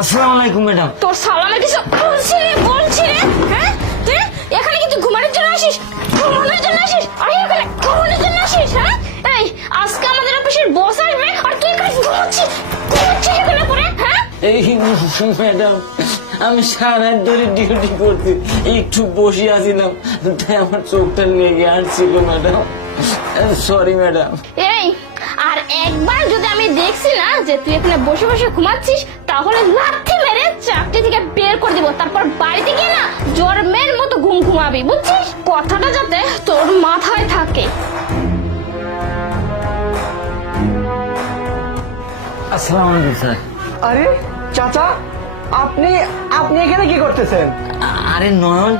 আসসালামু আলাইকুম ম্যাডাম। তোর সালামে কিছু বলছি রে হ্যাঁ? তুই এখানে কিন্তু ঘুমানোর জন্য আসিস? ঘুমানোর জন্য আসিস? আর এখানে ঘুমানোর জন্য আসিস? হ্যাঁ, এই আজকে আমাদের অফিসের বস আসবে আর তুই এখানে ঘুমাচ্ছিস এখানে পড়ে? হ্যাঁ, এই ম্যাডাম, আমি সারা ধরে ডিউটি করতে একটু বসে আছিলাম, তাই আমার চোখটা লেগে আসছিল ম্যাডাম। Sorry madam. এই আর একবার যদি আমি দেখছি না যে তুই এখানে বসে বসে ঘুমাচ্ছিস, তাহলে লাথি মেরে চাকরি থেকে বের করে দিব। তারপর বাড়িতে গিয়ে না জন্মের মতো ঘুম ঘুমাবি, বুঝছিস? কথাটা যাতে তোর মাথায় থাকে। আসসালামু আলাইকুম স্যার। আরে চাচা, আপনি আপনি এখানে কি করতেছেন? আরে নয়ন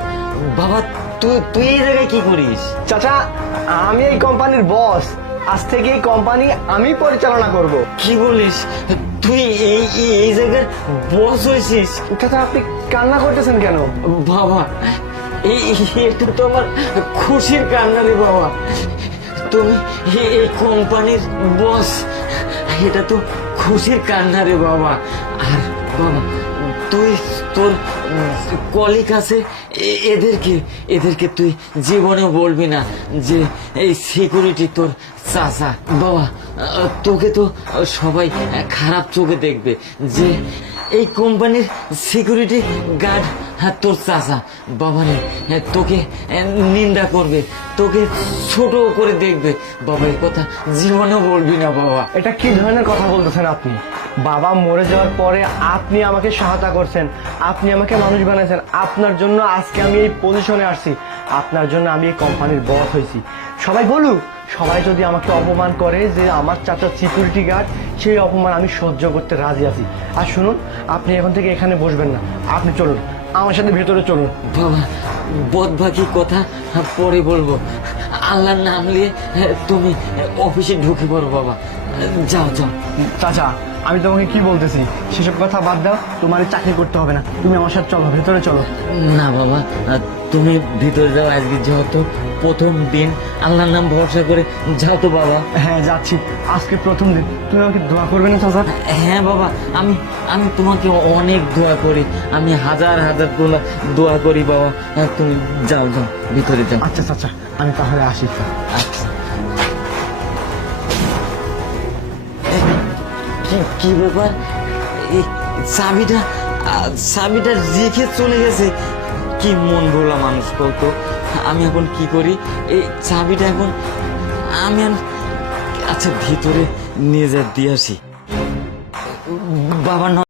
বাবা, তুই এই জায়গায় কি করিস? চাচা, আমি এই কোম্পানির বস। আজ থেকে এই কোম্পানি আমি পরিচালনা করব। কি বলিস? তুই এই এই জায়গার বস হয়েছিস? চাচা, আপনি কান্না করতেছেন কেন? বাবা, এটা তো আমার খুশির কান্না রে বাবা। তুমি এই কোম্পানির বস, এটা তো খুশির কান্না রে বাবা। আর বাবা, তুই তোর কলিগ আছে, এদেরকে তুই জীবনে বলবি না যে এই সিকিউরিটি তোর চাচা। বাবা, তোকে তো সবাই খারাপ চোখে দেখবে যে এই কোম্পানির সিকিউরিটি গার্ড তোর চাচা। বাবা রে, তোকে নিন্দা করবে, তোকে ছোট করে দেখবে। বাবা, এই কথা জীবনেও বলবি না বাবা। এটা কি ধরনের কথা বলতেছেন আপনি? বাবা মরে যাওয়ার পরে আপনি আমাকে সহায়তা করছেন, আপনি আমাকে মানুষ বানাইছেন। আপনার জন্য আজকে আমি এই পজিশনে আসছি, আপনার জন্য আমি এই কোম্পানির বস হয়েছি। সবাই বলুক, সবাই যদি আমাকে অপমান করে যে আমার চাচা সিকিউরিটি গার্ড, সেই অপমান আমি সহ্য করতে রাজি আছি। আর শুনুন, আপনি এখন থেকে এখানে বসবেন না, আপনি চলুন আমার সাথে ভেতরে চলুন। বাবা, বদবাকি কথা পরে বলবো। আল্লাহর নাম নিয়ে তুমি অফিসে ঢুকে পড়ো বাবা। যাও যাও। চাচা, আমি তোমাকে কি বলতেছি সেসব কথা বাদ দাও, তোমার চাকরি করতে হবে না, তুমি আমার সাথে চলো, ভেতরে চলো। না বাবা, তুমি ভিতরে যাও। আজকে যেহেতু প্রথম দিন, আল্লাহর নাম ভরসা করে যাও তো বাবা। হ্যাঁ যাচ্ছি, আজকে প্রথম দিন, তুমি আমাকে দোয়া করবে না চাচা? হ্যাঁ বাবা, আমি তোমাকে অনেক দোয়া করি, আমি হাজার হাজার দোয়া করি বাবা। তুমি যাও যাও, ভিতরে যাও। আচ্ছা চাচা, আমি তাহলে আসি। আচ্ছা। কি ব্যাপার? এই চাবিটা রেখে চলে গেছে। কি মন ভোলা মানুষ বলতো। আমি এখন কি করি? এই চাবিটা এখন আমি আচ্ছা ভিতরে নিয়ে যা দিয়ে আসি। বাবা